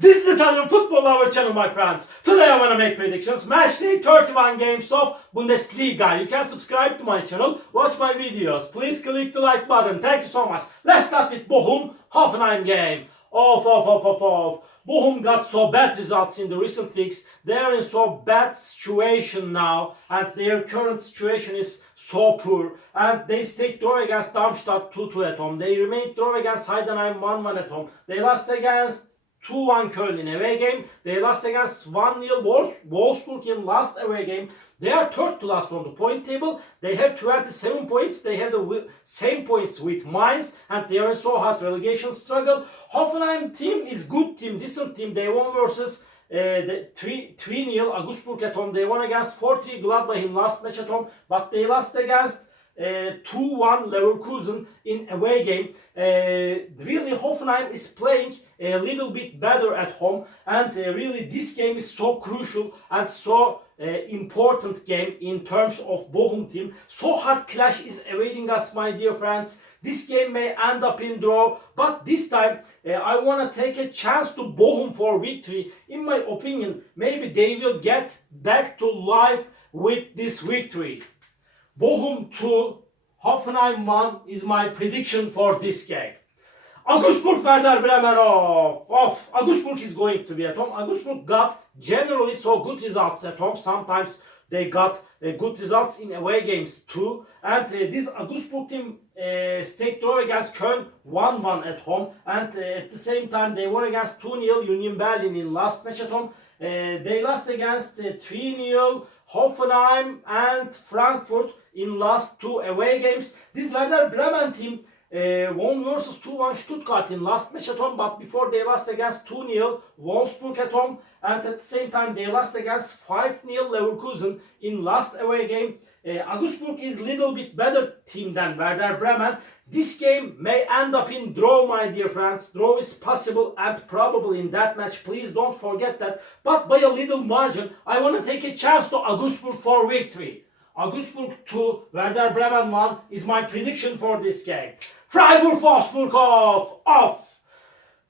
This is Italian football our channel, my friends. Today I want to make predictions. Match day 31 games of Bundesliga. You can subscribe to my channel, watch my videos. Please click the like button. Thank you so much. Let's start with Bochum Hoffenheim game. Bochum got so bad results in the recent weeks. They are in so bad situation now, and their current situation is so poor. And they stayed draw against Darmstadt 2-2 at home. They remained draw against Heidenheim 1-1 at home. They lost against 2-1 Cologne in away game. They lost against 1-0 Wolfsburg in last away game. They are third to last on the point table. They have 27 points. They have the same points with Mainz, and they are in so hard relegation struggle. Hoffenheim team is good team, decent team. They won versus 3-0 Augsburg at home. They won against 4-3 Gladbach in last match at home, but they lost against 2-1 Leverkusen in away game. Really Hoffenheim is playing a little bit better at home, and really this game is so crucial and so important game in terms of Bochum team. So hard clash is awaiting us, my dear friends. This game may end up in draw, but this time I want to take a chance to Bochum for victory. In my opinion, maybe they will get back to life with this victory. Bochum 2, Hoffenheim 1 is my prediction for this game. Augsburg, Werder, Bremen off. Augsburg is going to be at home. Augsburg got generally so good results at home. Sometimes they got good results in away games too. And this Augsburg team stayed draw against Köln 1-1 at home. And at the same time they won against 2-0 Union Berlin in last match at home. They lost against 3-0 Hoffenheim and Frankfurt in last two away games. This Werder Bremen team won versus 2-1 Stuttgart in last match at home, but before they lost against 2-0 Wolfsburg at home, and at the same time they lost against 5-0 Leverkusen in last away game. Augsburg is little bit better team than Werder Bremen. This game may end up in draw, my dear friends. Draw is possible and probable in that match. Please don't forget that. But by a little margin, I want to take a chance to Augsburg for victory. Augsburg 2, Werder Bremen 1 is my prediction for this game. Freiburg, Wolfsburg off.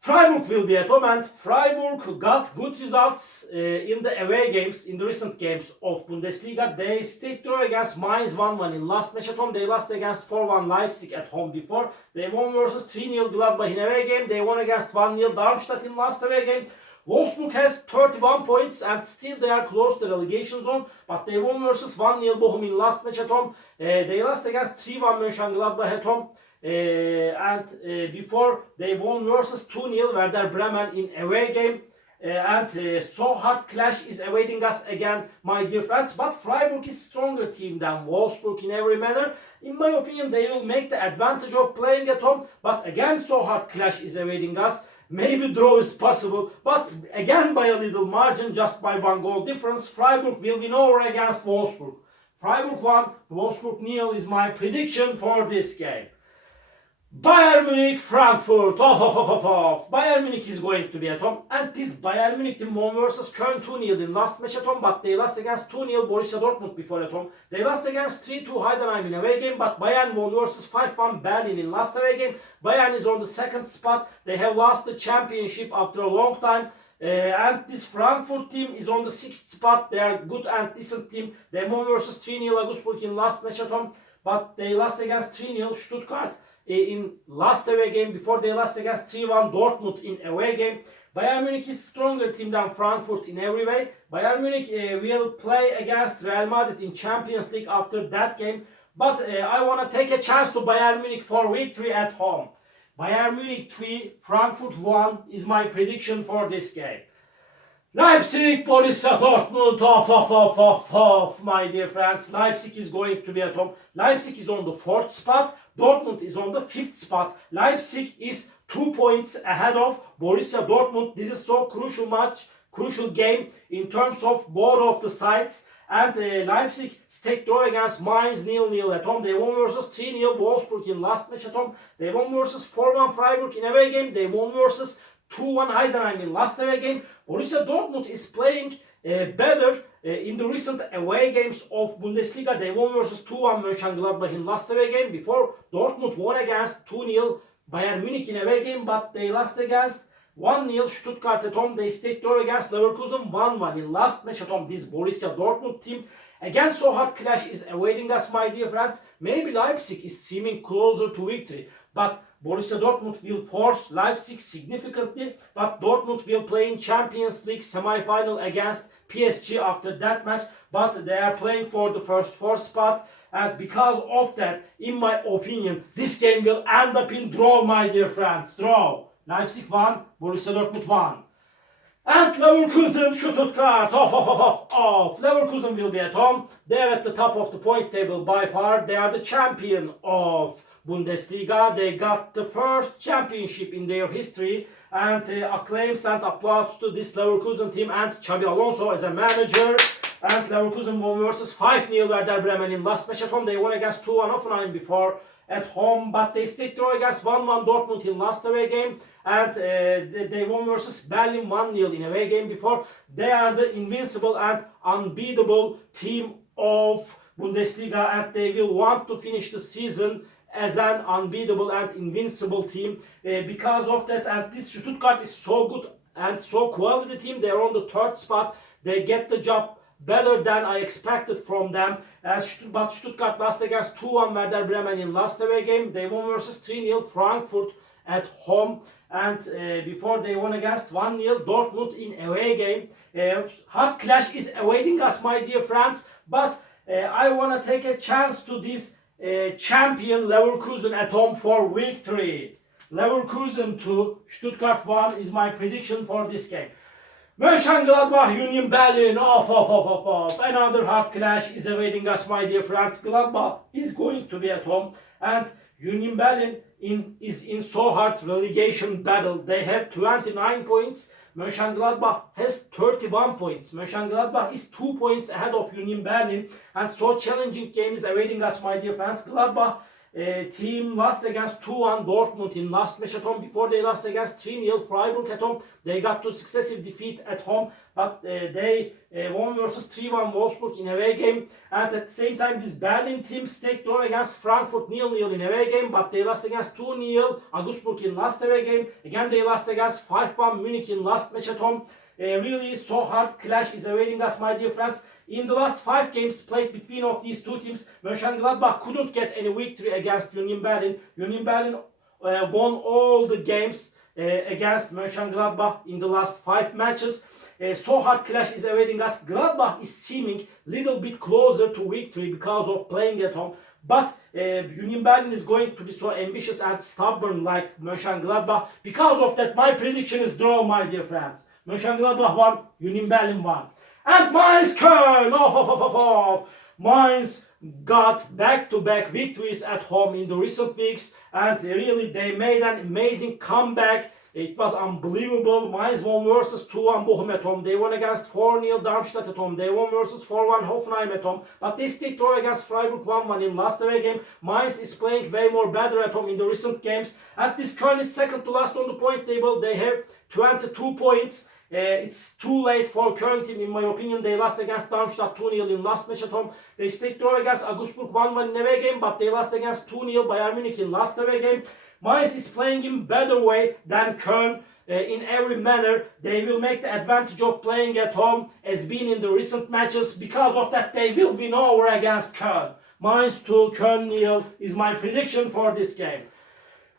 Freiburg will be at home, and Freiburg got good results in the away games, in the recent games of Bundesliga. They stayed draw against Mainz 1-1 in last match at home. They lost against 4-1 Leipzig at home before. They won versus 3-0 Gladbach in away game. They won against 1-0 Darmstadt in last away game. Wolfsburg has 31 points and still they are close to the relegation zone, but they won versus 1-0 Bochum in last match at home. They lost against 3-1 Mönchengladbach at home. Before they won versus 2-0 Werder Bremen in away game. So hard clash is awaiting us again, my dear friends. But Freiburg is stronger team than Wolfsburg in every manner. In my opinion, they will make the advantage of playing at home. But again, so hard clash is awaiting us. Maybe draw is possible, but again by a little margin, just by 1 goal difference, Freiburg will win over against Wolfsburg. Freiburg 1, Wolfsburg 0 is my prediction for this game. Bayern Munich, Frankfurt, off. Bayern Munich is going to be at home, and this Bayern Munich team won versus Köln 2-0 in last match at home, but they lost against 2-0 Borussia Dortmund before at home. They lost against 3-2 Heidenheim in away game, but Bayern won versus 5-1 Berlin in last away game. Bayern is on the second spot. They have lost the championship after a long time. And this Frankfurt team is on the 6th spot. They are good and decent team. They won versus 3-0 Augsburg in last match at home, but they lost against 3-0 Stuttgart in last away game. Before they lost against 3-1 Dortmund in away game. Bayern Munich is stronger team than Frankfurt in every way. Bayern Munich will play against Real Madrid in Champions League after that game. But I want to take a chance to Bayern Munich for victory at home. Bayern Munich 3, Frankfurt 1 is my prediction for this game. Leipzig, Borussia Dortmund, off, my dear friends. Leipzig is going to be at home. Leipzig is on the 4th spot. Dortmund is on the 5th spot. Leipzig is 2 points ahead of Borussia Dortmund. This is so crucial game in terms of both of the sides. And Leipzig stayed draw against Mainz 0-0 at home. They won versus 3-0 Wolfsburg in last match at home. They won versus 4-1 Freiburg in away game. They won versus 2-1 Heidenheim in last away game. Borussia Dortmund is playing better in the recent away games of Bundesliga. They won versus 2-1 Mönchengladbach in last away game. Before Dortmund won against 2-0 Bayern Munich in away game, but they lost against 1-0. Stuttgart at home, they stayed draw against Leverkusen 1-1 in last match at home. This Borussia Dortmund team. Again, so hard clash is awaiting us, my dear friends. Maybe Leipzig is seeming closer to victory, but Borussia Dortmund will force Leipzig significantly, but Dortmund will play in Champions League semi-final against PSG after that match, but they are playing for the first four spot, and because of that, in my opinion, this game will end up in draw, my dear friends. Draw. Leipzig won, Borussia Dortmund won. And Leverkusen, Stuttgart, off. Leverkusen will be at home. They are at the top of the point table by far. They are the champion of Bundesliga. They got the first championship in their history, and acclaims and applause to this Leverkusen team and Xabi Alonso as a manager. And Leverkusen won versus 5-0 Werder Bremen in last match at home. They won against 2-1 Hoffenheim before at home, but they stayed draw against 1-1 Dortmund in last away game, and they won versus Berlin 1-0 in away game before. They are the invincible and unbeatable team of Bundesliga, and they will want to finish the season as an unbeatable and invincible team because of that. And this Stuttgart is so good and so quality team. They are on the third spot. They get the job better than I expected from them. But Stuttgart lost against 2-1 Werder Bremen in last away game. They won versus 3-0 Frankfurt at home, and before they won against 1-0 Dortmund in away game. Hard clash is awaiting us, my dear friends, but I want to take a chance to this champion Leverkusen at home for victory. Leverkusen 2, Stuttgart 1 is my prediction for this game. Mönchengladbach, Union Berlin, off. Another hard clash is awaiting us, my dear friends. Gladbach is going to be at home, and Union Berlin is in so hard relegation battle. They have 29 points. Mönchengladbach has 31 points. Mönchengladbach is 2 points ahead of Union Berlin, and so challenging game is awaiting us, my dear friends. Gladbach team lost against 2-1 Dortmund in last match at home. Before they lost against 3-0 Freiburg at home. They got two successive defeat at home, but they won versus 3-1 Wolfsburg in away game. And at the same time, this Berlin team stayed draw against Frankfurt 0-0 in away game, but they lost against 2-0 Augsburg in last away game. Again, they lost against 5-1 Munich in last match at home. Really so hard clash is awaiting us, my dear friends. In the last 5 games played between of these two teams, Mönchengladbach couldn't get any victory against Union Berlin. Union Berlin won all the games against Mönchengladbach in the last 5 matches. So hard clash is awaiting us. Gladbach is seeming little bit closer to victory because of playing at home. But Union Berlin is going to be so ambitious and stubborn like Mönchengladbach. Because of that, my prediction is draw, my dear friends. Mönchengladbach 1, Union Berlin 1. And Mainz, Köln, off. Mainz got back-to-back victories at home in the recent weeks, and really they made an amazing comeback. It was unbelievable. Mainz won versus 2-1 Bochum at home. They won against 4-0 Darmstadt at home. They won versus 4-1 Hoffenheim at home. But they still draw against Freiburg 1-1 in last away game. Mainz is playing way more better at home in the recent games. And this Köln is second to last on the point table. They have 22 points. It's too late for Köln team, in my opinion. They lost against Darmstadt 2-0 in last match at home. They stayed draw against Augsburg 1-1 in away game, but they lost against 2-0 Bayern Munich in last away game. Mainz is playing in better way than Köln in every manner. They will make the advantage of playing at home as been in the recent matches. Because of that, they will win over against Köln. Mainz 2, Köln 0 is my prediction for this game.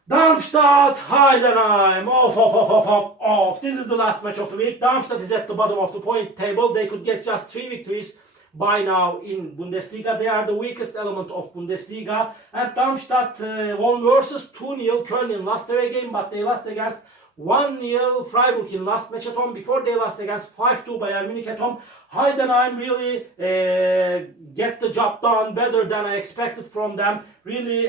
Darmstadt, Heidenheim, off. This is the last match of the week. Darmstadt is at the bottom of the point table. They could get just 3 victories by now in Bundesliga. They are the weakest element of Bundesliga. And Darmstadt won versus 2-0 Köln in last away game, but they lost against 1-0 Freiburg in last match at home. Before they lost against 5-2 Bayern Munich at home. Heidenheim really get the job done better than I expected from them. Really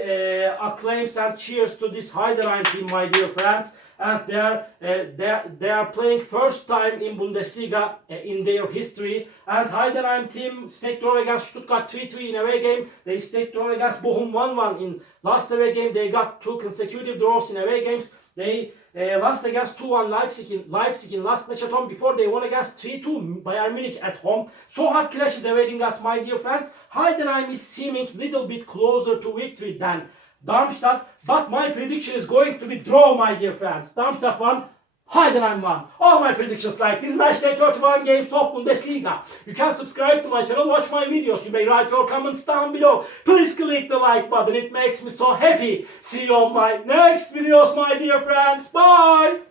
acclaims and cheers to this Heidenheim team, my dear friends. And they are playing first time in Bundesliga in their history. And Heidenheim team stayed draw against Stuttgart 3-3 in away game. They stayed draw against Bochum 1-1 in last away game. They got 2 consecutive draws in away games. They lost against 2-1 Leipzig in last match at home. Before they won against 3-2 Bayern Munich at home. So hard clash is awaiting us, my dear friends. Heidenheim is seeming little bit closer to victory than Darmstadt, but my prediction is going to be draw, my dear friends. Darmstadt 1, Heidenheim won. All my predictions like this match day 31 games of Bundesliga. You can subscribe to my channel, watch my videos. You may write your comments down below. Please click the like button. It makes me so happy. See you on my next videos, my dear friends. Bye.